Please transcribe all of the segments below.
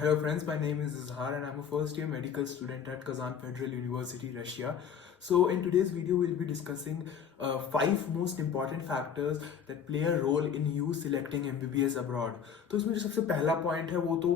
Hello friends, my name is Izhar and I'm a first year medical student at Kazan Federal University, Russia. So in today's video, we'll be discussing 5 most important factors that play a role in you selecting MBBS abroad. तो इसमें जो सबसे पहला point है वो तो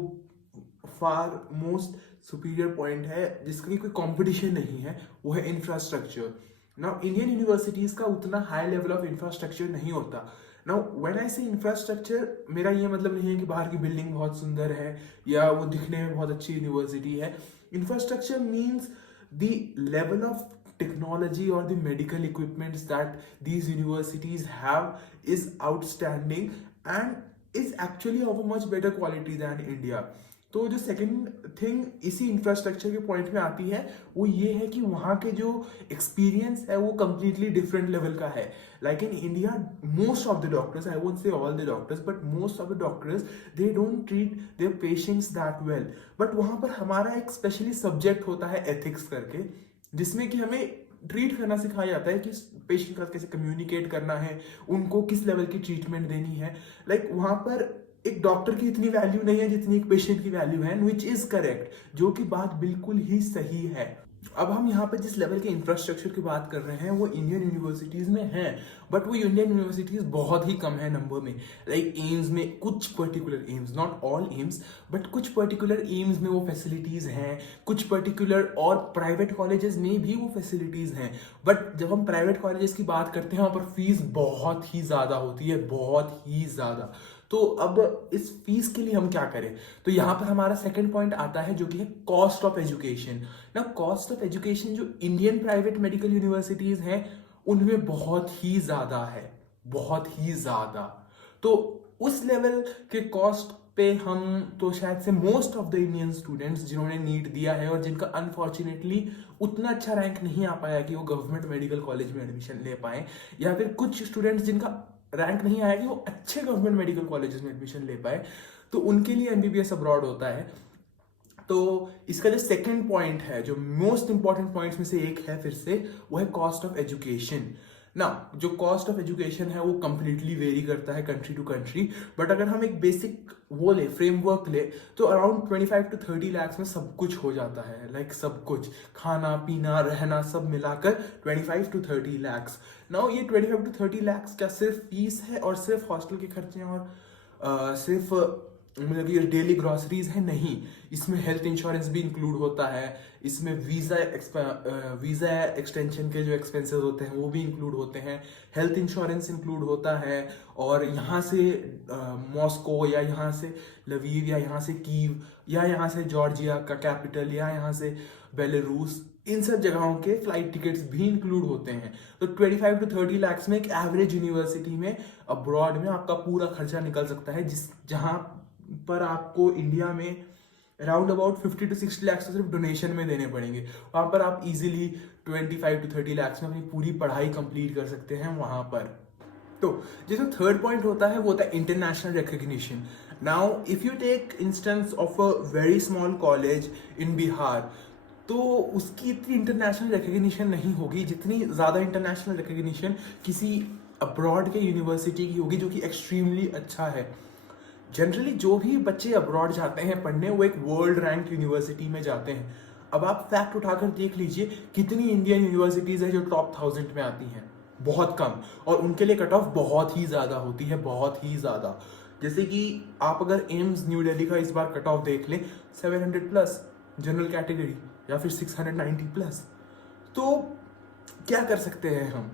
फार most superior point है जिसका कि कोई कंपटीशन नहीं है, वो है इंफ्रास्ट्रक्चर. नाउ इंडियन यूनिवर्सिटीज का उतना हाई लेवल ऑफ इंफ्रास्ट्रक्चर नहीं होता. नाउ व्हेन आई से इंफ्रास्ट्रक्चर, मेरा ये मतलब नहीं है कि बाहर की बिल्डिंग बहुत सुंदर है या वो दिखने में बहुत अच्छी यूनिवर्सिटी है. Infrastructure means the level of technology or the medical equipments that these universities have is outstanding and is actually of a much better quality than India. तो जो सेकंड थिंग इसी इंफ्रास्ट्रक्चर के पॉइंट में आती है वो ये है कि वहाँ के जो एक्सपीरियंस है वो कम्प्लीटली डिफरेंट लेवल का है. Like in India most of the doctors, I won't say all the doctors, but most of the doctors they don't treat their patients that well. But वहाँ पर हमारा एक स्पेशली सब्जेक्ट होता है ethics करके, जिसमें कि हमें ट्रीट करना सिखाया जाता है कि पेशेंट के साथ कैसे कम्युनिकेट करना है, उनको किस लेवल की ट्रीटमेंट देनी है. लाइक वहाँ पर एक डॉक्टर की इतनी वैल्यू नहीं है जितनी एक पेशेंट की वैल्यू है, विच इज करेक्ट, जो कि बात बिल्कुल ही सही है. अब हम यहाँ पे जिस लेवल के इंफ्रास्ट्रक्चर की बात कर रहे हैं वो इंडियन यूनिवर्सिटीज में है, बट वो इंडियन यूनिवर्सिटीज बहुत ही कम है नंबर में. लाइक एम्स में कुछ particular AIIMS, not all AIIMS, but कुछ पर्टिकुलर एम्स में वो फैसिलिटीज हैं, कुछ पर्टिकुलर और प्राइवेट कॉलेजेस में भी वो फैसिलिटीज हैं. बट जब हम प्राइवेट कॉलेजेस की बात करते हैं वहाँ पर फीस बहुत ही ज्यादा होती है, बहुत ही ज्यादा. तो अब इस फीस के लिए हम क्या करें, तो यहाँ पर हमारा सेकंड पॉइंट आता है जो कि है कॉस्ट ऑफ एजुकेशन. ना कॉस्ट ऑफ एजुकेशन जो इंडियन प्राइवेट मेडिकल यूनिवर्सिटीज हैं उनमें बहुत ही ज्यादा है, बहुत ही ज्यादा. तो उस लेवल के कॉस्ट पे हम तो शायद से most of the Indian students जिन्होंने नीट दिया है और जिनका अनफॉर्चुनेटली उतना अच्छा रैंक नहीं आ पाया कि वो गवर्नमेंट मेडिकल कॉलेज में एडमिशन ले पाए, या फिर कुछ स्टूडेंट्स जिनका रैंक नहीं आया कि वो अच्छे गवर्नमेंट मेडिकल कॉलेजेस में एडमिशन ले पाए, तो उनके लिए एमबीबीएस अब्रॉड होता है. तो इसका जो सेकंड पॉइंट है, जो मोस्ट इंपॉर्टेंट पॉइंट्स में से एक है, फिर से वो है कॉस्ट ऑफ एजुकेशन. ना जो कॉस्ट ऑफ एजुकेशन है वो कंप्लीटली वेरी करता है कंट्री टू कंट्री, बट अगर हम एक बेसिक वो ले फ्रेमवर्क ले तो अराउंड 25 to 30 लाख में सब कुछ हो जाता है. लाइक सब कुछ, खाना पीना रहना सब मिलाकर 25 to 30 लाख. नाउ ये 25 to 30 लाख क्या सिर्फ फीस है और सिर्फ हॉस्टल के खर्चे और सिर्फ मतलब ये डेली ग्रॉसरीज है? नहीं, इसमें हेल्थ इंश्योरेंस भी इंक्लूड होता है, इसमें वीज़ा एक्सटेंशन के जो एक्सपेंसेस होते हैं वो भी इंक्लूड होते हैं, हेल्थ इंश्योरेंस इंक्लूड होता है, और यहाँ से मॉस्को या यहाँ से लवीव या यहाँ से कीव या यहाँ से जॉर्जिया का कैपिटल या यहाँ से बेलारूस, इन सब जगहों के फ्लाइट टिकट्स भी इंक्लूड होते हैं. तो 25 to 30 लाख में एक एवरेज यूनिवर्सिटी में अब्रॉड में आपका पूरा खर्चा निकल सकता है, जहाँ पर आपको इंडिया में अराउंड अबाउट 50 to 60 लाख सिर्फ डोनेशन में देने पड़ेंगे. वहाँ पर आप इजीली 25 to 30 लाख में अपनी पूरी पढ़ाई कंप्लीट कर सकते हैं वहाँ पर. तो जो थर्ड पॉइंट होता है वो होता है international recognition. Now if you take instance of a very small college in Bihar, तो उसकी इतनी इंटरनेशनल रिकग्निशन नहीं होगी जितनी ज़्यादा इंटरनेशनल रिकग्निशन किसी अब्रॉड के यूनिवर्सिटी की होगी जो कि एक्सट्रीमली अच्छा है. जनरली जो भी बच्चे अब्रॉड जाते हैं पढ़ने वो एक वर्ल्ड रैंक यूनिवर्सिटी में जाते हैं. अब आप फैक्ट उठाकर देख लीजिए कितनी इंडियन यूनिवर्सिटीज है जो टॉप 1000 में आती हैं, बहुत कम, और उनके लिए कट ऑफ बहुत ही ज़्यादा होती है, बहुत ही ज़्यादा. जैसे कि आप अगर एम्स न्यू दिल्ली का इस बार कट ऑफ देख लें 700+ जनरल कैटेगरी या फिर 690+. तो क्या कर सकते हैं हम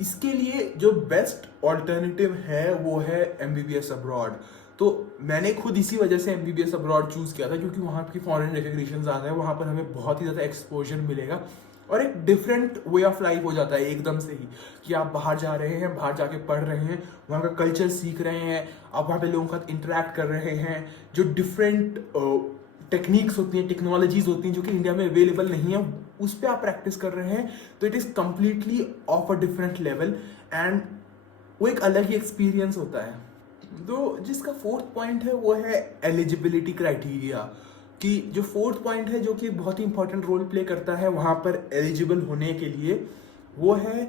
इसके लिए? जो बेस्ट ऑल्टरनेटिव है वो है एमबीबीएस अब्रॉड. तो मैंने खुद इसी वजह से एमबीबीएस अब्रॉड चूज किया था, क्योंकि वहाँ की फॉरेन रिकग्निशन ज़्यादा है, वहाँ पर हमें बहुत ही ज़्यादा एक्सपोजर मिलेगा और एक डिफरेंट वे ऑफ लाइफ हो जाता है एकदम से ही, कि आप बाहर जा रहे हैं, बाहर जाके पढ़ रहे हैं, वहाँ का कल्चर सीख रहे हैं, आप वहाँ पे लोगों के साथ इंटरेक्ट कर रहे हैं, जो डिफरेंट टेक्निक्स होती हैं, टेक्नोलॉजीज होती हैं जो कि इंडिया में अवेलेबल नहीं है, उस पर आप प्रैक्टिस कर रहे हैं. तो it is completely of a different level and वो एक अलग ही एक्सपीरियंस होता है. तो जिसका फोर्थ पॉइंट है वो है एलिजिबिलिटी क्राइटेरिया, कि जो फोर्थ पॉइंट है जो कि बहुत ही इंपॉर्टेंट रोल प्ले करता है वहाँ पर एलिजिबल होने के लिए, वो है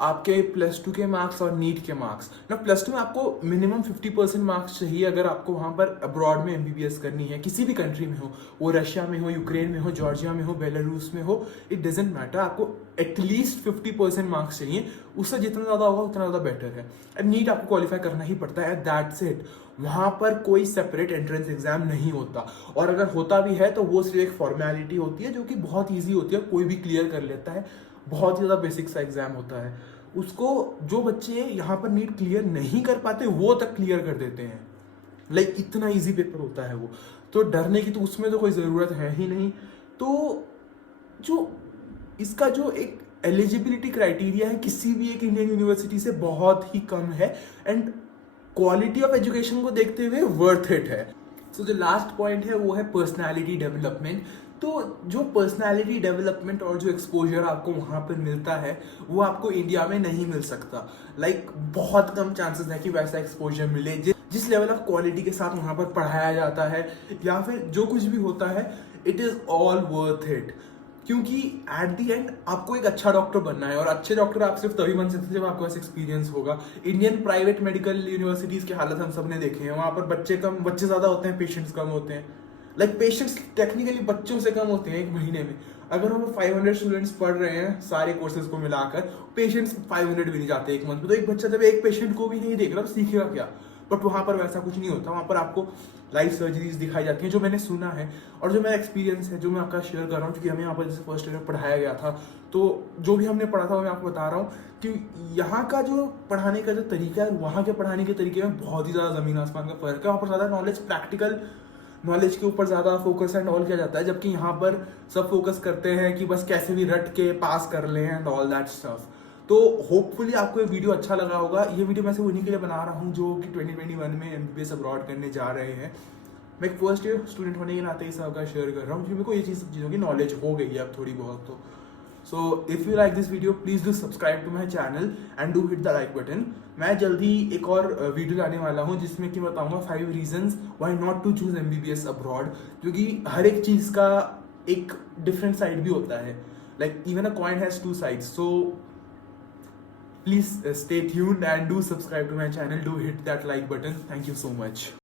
आपके +2 के मार्क्स और नीट के मार्क्स ना। +2 में आपको मिनिमम 50% मार्क्स चाहिए अगर आपको वहाँ पर अब्रॉड में MBBS करनी है, किसी भी कंट्री में हो, वो रशिया में हो, यूक्रेन में हो, जॉर्जिया में हो, बेलारूस में हो, इट डजेंट मैटर, आपको एटलीस्ट 50% मार्क्स चाहिए। उससे जितना ज़्यादा होगा उतना ज़्यादा बेटर है। एंड नीट आपको क्वालिफाई करना ही पड़ता है, दैट्स इट। वहाँ पर कोई सेपरेट एंट्रेंस एग्जाम नहीं होता, और अगर होता भी है तो वो सिर्फ एक फॉर्मेलिटी होती है जो कि बहुत ईजी होती है, कोई भी क्लियर कर लेता है। बहुत ही ज़्यादा बेसिक सा एग्जाम होता है, उसको जो बच्चे यहाँ पर नीट क्लियर नहीं कर पाते वो तक क्लियर कर देते हैं। लाइक इतना इजी पेपर होता है वो, तो डरने की तो उसमें तो कोई ज़रूरत है ही नहीं। तो जो इसका जो एक एलिजिबिलिटी क्राइटेरिया है किसी भी एक इंडियन यूनिवर्सिटी से बहुत ही कम है, एंड क्वालिटी ऑफ एजुकेशन को देखते हुए वर्थ इट है। सो जो लास्ट पॉइंट है वो है पर्सनालिटी डेवलपमेंट। तो जो पर्सनालिटी डेवलपमेंट और जो एक्सपोजर आपको वहाँ पर मिलता है वो आपको इंडिया में नहीं मिल सकता। लाइक बहुत कम चांसेस है कि वैसा एक्सपोजर मिले जिस लेवल ऑफ क्वालिटी के साथ वहाँ पर पढ़ाया जाता है, या फिर जो कुछ भी होता है, it is all worth it. क्योंकि एट द एंड आपको एक अच्छा डॉक्टर बनना है, और अच्छे डॉक्टर आप सिर्फ तभी बन सकते हैं जब आपको ऐसा एक्सपीरियंस होगा। इंडियन प्राइवेट मेडिकल यूनिवर्सिटीज़ की हालत हम सब ने देखे हैं, वहाँ पर बच्चे ज़्यादा होते हैं, पेशेंट्स कम होते हैं। लाइक पेशेंट्स टेक्निकली बच्चों से कम होते हैं एक महीने में। अगर हम 500 स्टूडेंट्स पढ़ रहे हैं सारे कोर्सेज को मिलाकर, पेशेंट्स 500 भी नहीं जाते एक मंथ में। तो एक बच्चा जब एक पेशेंट को भी नहीं देख रहा तो सीखेगा क्या? बट वहाँ पर वैसा कुछ नहीं होता, वहाँ पर आपको लाइव सर्जरीज दिखाई जाती हैं, जो मैंने सुना है और जो मेरा एक्सपीरियंस है, जो मैं आपका शेयर कर रहा हूँ। क्योंकि हमें यहाँ पर जैसे फर्स्ट ईयर में पढ़ाया गया था, तो जो भी हमने पढ़ा था वो मैं आपको बता रहा हूँ कि यहाँ का जो पढ़ाने का जो तरीका है, वहाँ के पढ़ाने के तरीके में बहुत ही ज़्यादा ज़मीन आसमान का फ़र्क है। वहाँ पर ज़्यादा नॉलेज, प्रैक्टिकल नॉलेज के ऊपर ज़्यादा फोकस एंड ऑल किया जाता है, जबकि यहाँ पर सब फोकस करते हैं कि बस कैसे भी रट के पास कर लें एंड ऑल दैट स्टफ। तो होपफुली आपको ये वीडियो अच्छा लगा होगा। ये वीडियो मैं सिर्फ उन्हीं के लिए बना रहा हूँ जो कि 2021 में MBBS अब्रॉड करने जा रहे हैं। मैं एक फर्स्ट ईयर स्टूडेंट होने के नाते इस सबका शेयर कर रहा हूँ, क्योंकि मेरे को ये चीज़ों की नॉलेज हो गई है अब थोड़ी बहुत। तो so if you like this video please do subscribe to my channel and do hit the like button. मैं जल्दी एक और वीडियो लाने वाला हूँ जिसमें कि बताऊँगा 5 reasons why not to choose MBBS abroad, क्योंकि हर एक चीज़ का एक डिफरेंट साइड भी होता है। Like even a coin has 2 sides. So please stay tuned and do subscribe to my channel. Do hit that like button. Thank you so much.